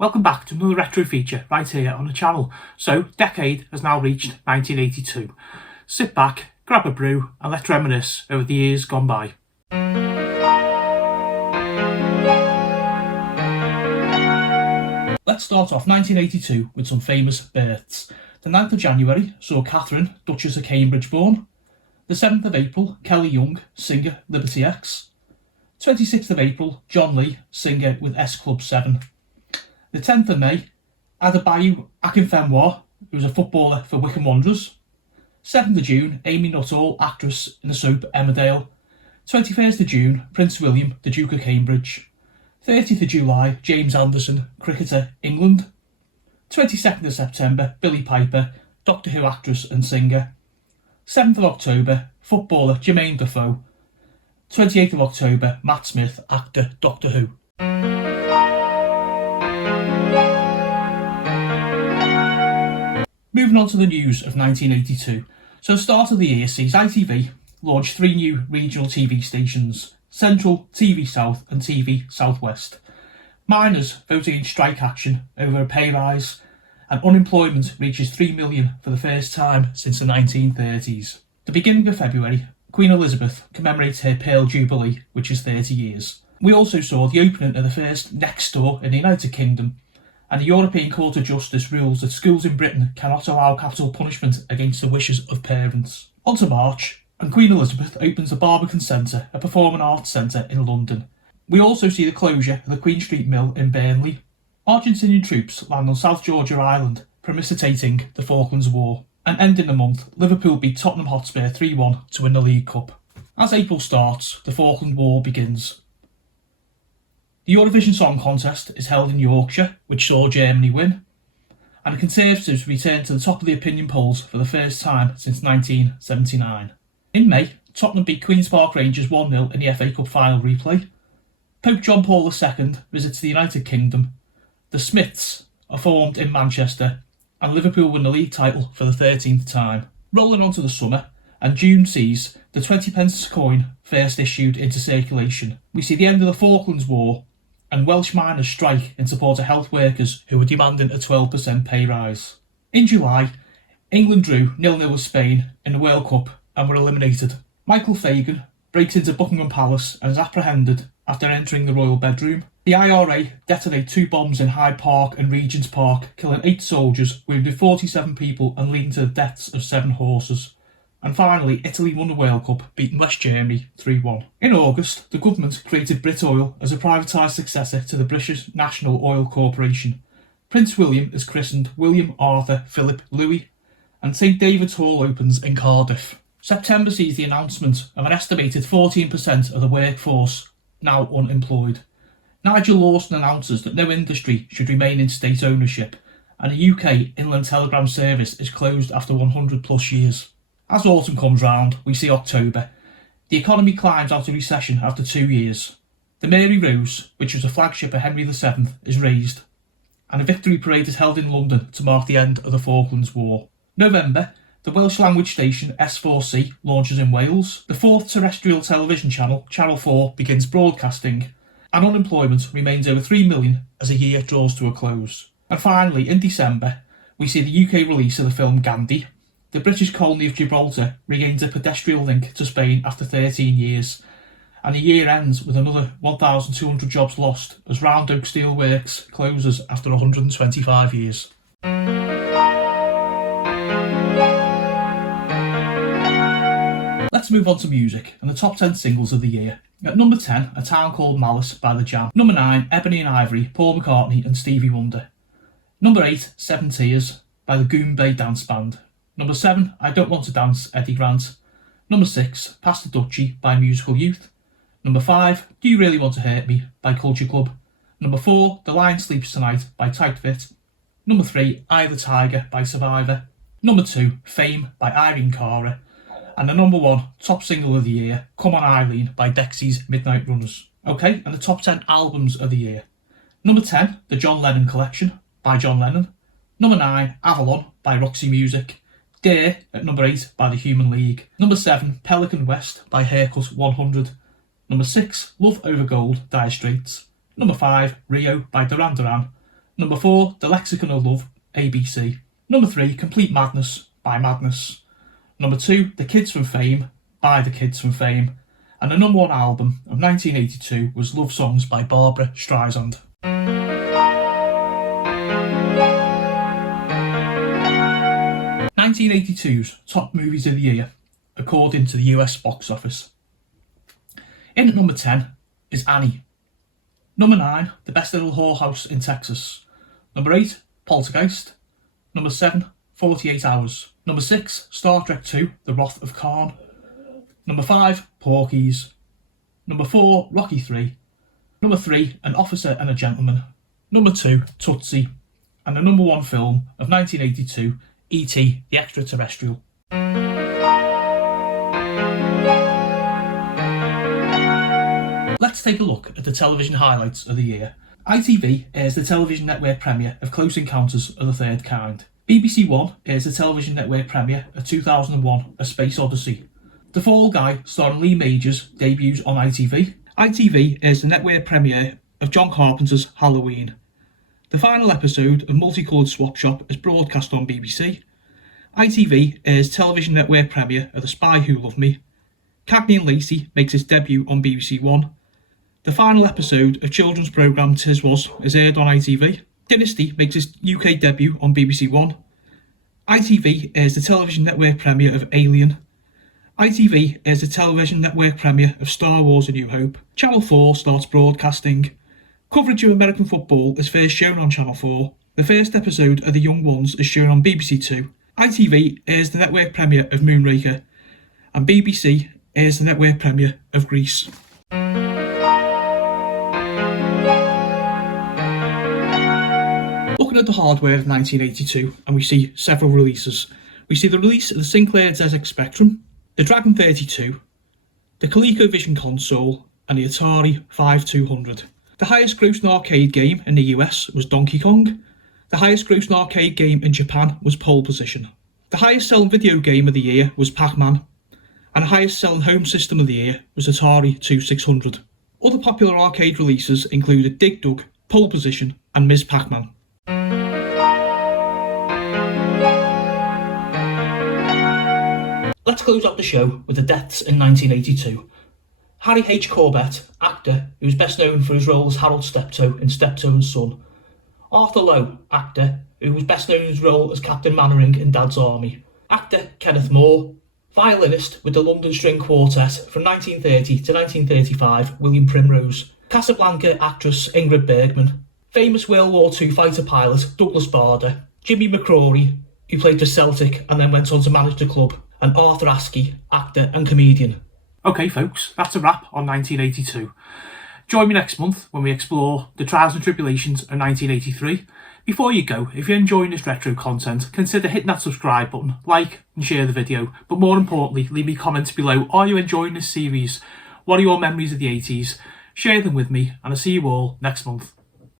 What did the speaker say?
Welcome back to another retro feature right here on the channel. So, decade has now reached 1982. Sit back, grab a brew and let's reminisce over the years gone by. Let's start off 1982 with some famous births. The 9th of January saw Catherine, Duchess of Cambridge born. The 7th of April, Kelly Young, singer, Liberty X. 26th of April, John Lee, singer with S Club 7. The 10th of May, Adebayo Akinfenwa, who was a footballer for Wycombe Wanderers. 7th of June, Amy Nuttall, actress in the soap Emmerdale. 21st of June, Prince William, the Duke of Cambridge. 30th of July, James Anderson, cricketer, England. 22nd of September, Billie Piper, Doctor Who actress and singer. 7th of October, footballer Jermaine Defoe. 28th of October, Matt Smith, actor, Doctor Who. Moving on to the news of 1982. So start of the year sees ITV launch 3 new regional TV stations, Central, TV South and TV Southwest. Miners voting in strike action over a pay rise, and unemployment reaches 3 million for the first time since the 1930s. The beginning of February, Queen Elizabeth commemorates her Pearl Jubilee, which is 30 years. We also saw the opening of the first Next store in the United Kingdom, and the European Court of Justice rules that schools in Britain cannot allow capital punishment against the wishes of parents. On to March, and Queen Elizabeth opens the Barbican Centre, a performing arts centre in London. We also see the closure of the Queen Street Mill in Burnley. Argentinian troops land on South Georgia Island, precipitating the Falklands War. And ending the month, Liverpool beat Tottenham Hotspur 3-1 to win the League Cup. As April starts, the Falkland War begins. The Eurovision Song Contest is held in Yorkshire, which saw Germany win. And the Conservatives return to the top of the opinion polls for the first time since 1979. In May, Tottenham beat Queen's Park Rangers 1-0 in the FA Cup final replay. Pope John Paul II visits the United Kingdom. The Smiths are formed in Manchester, and Liverpool win the league title for the 13th time. Rolling on to the summer, and June sees the 20p coin first issued into circulation. We see the end of the Falklands War, and Welsh miners strike in support of health workers who were demanding a 12% pay rise. In July, England drew 0-0 with Spain in the World Cup and were eliminated. Michael Fagan breaks into Buckingham Palace and is apprehended after entering the royal bedroom. The IRA detonate 2 bombs in Hyde Park and Regent's Park, killing 8 soldiers, wounding 47 people and leading to the deaths of 7 horses. And finally, Italy won the World Cup, beating West Germany 3-1. In August, the government created Britoil as a privatised successor to the British National Oil Corporation. Prince William is christened William Arthur Philip Louis, and St David's Hall opens in Cardiff. September sees the announcement of an estimated 14% of the workforce now unemployed. Nigel Lawson announces that no industry should remain in state ownership, and the UK Inland Telegram Service is closed after 100 plus years. As autumn comes round, we see October. The economy climbs out of recession after 2 years. The Mary Rose, which was a flagship of Henry VII, is raised, and a victory parade is held in London to mark the end of the Falklands War. November, the Welsh language station S4C launches in Wales. The 4th terrestrial television channel, Channel 4, begins broadcasting, and unemployment remains over 3 million as a year draws to a close. And finally, in December, we see the UK release of the film Gandhi. The British colony of Gibraltar regains a pedestrian link to Spain after 13 years, and the year ends with another 1,200 jobs lost as Round Oak Steelworks closes after 125 years. Let's move on to music and the top 10 singles of the year. At number 10, A Town Called Malice by The Jam. Number 9, Ebony and Ivory, Paul McCartney and Stevie Wonder. Number 8, 7 Tears by the Goombay Dance Band. Number 7, I Don't Want to Dance, Eddie Grant. Number 6, Pass the Dutchie by Musical Youth. Number 5, Do You Really Want to Hurt Me by Culture Club. Number 4, The Lion Sleeps Tonight by Tight Fit. Number 3, Eye of the Tiger by Survivor. Number 2, Fame by Irene Cara. And the number 1 top single of the year, Come On Eileen by Dexy's Midnight Runners. Okay, and the top 10 albums of the year. Number 10, The John Lennon Collection by John Lennon. Number 9, Avalon by Roxy Music. Dare at number 8 by The Human League. Number 7, Pelican West by Haircut 100. Number 6, Love Over Gold, Dire Straits. Number 5, Rio by Duran Duran. Number 4, The Lexicon of Love, ABC. Number 3, Complete Madness by Madness. Number 2, The Kids from Fame by The Kids from Fame. And the number 1 album of 1982 was Love Songs by Barbara Streisand. 1982's top movies of the year, according to the US box office. In at number 10 is Annie. Number 9, The Best Little Whorehouse in Texas. Number 8, Poltergeist. Number 7, 48 Hours. Number 6, Star Trek II, The Wrath of Khan. Number 5, Porky's. Number 4, Rocky 3. Number 3, An Officer and a Gentleman. Number 2, Tootsie. And the number 1 film of 1982, E.T. the Extraterrestrial. Let's take a look at the television highlights of the year. ITV airs the television network premiere of Close Encounters of the Third Kind. BBC One airs the television network premiere of 2001 A Space Odyssey. The Fall Guy starring Lee Majors debuts on ITV. ITV airs the network premiere of John Carpenter's Halloween. The final episode of Multicoloured Swap Shop is broadcast on BBC. ITV airs television network premiere of The Spy Who Loved Me. Cagney and Lacey makes its debut on BBC One. The final episode of children's programme Tis Was is aired on ITV. Dynasty makes its UK debut on BBC One. ITV airs the television network premiere of Alien. ITV airs the television network premiere of Star Wars A New Hope. Channel 4 starts broadcasting. Coverage of American football is first shown on Channel 4. The first episode of The Young Ones is shown on BBC Two. ITV airs the network premiere of Moonraker. And BBC airs the network premiere of Grease. Looking at the hardware of 1982, and we see several releases. We see the release of the Sinclair ZX Spectrum, the Dragon 32, the ColecoVision console, and the Atari 5200. The highest grossing arcade game in the US was Donkey Kong. The highest grossing arcade game in Japan was Pole Position. The highest selling video game of the year was Pac-Man. And the highest selling home system of the year was Atari 2600. Other popular arcade releases included Dig Dug, Pole Position, and Ms. Pac-Man. Let's close out the show with the deaths in 1982. Harry H. Corbett, actor who was best known for his role as Harold Steptoe in Steptoe and Son. Arthur Lowe, actor who was best known for his role as Captain Mannering in Dad's Army. Actor Kenneth Moore. Violinist with the London String Quartet from 1930 to 1935, William Primrose. Casablanca actress Ingrid Bergman. Famous World War II fighter pilot Douglas Bader. Jimmy McCrory, who played for Celtic and then went on to manage the club. And Arthur Askey, actor and comedian. Okay folks, that's a wrap on 1982. Join me next month when we explore the trials and tribulations of 1983. Before you go, if you're enjoying this retro content, consider hitting that subscribe button, like and share the video, but more importantly, leave me comments below. Are you enjoying this series? What are your memories of the 80s? Share them with me, and I'll see you all next month.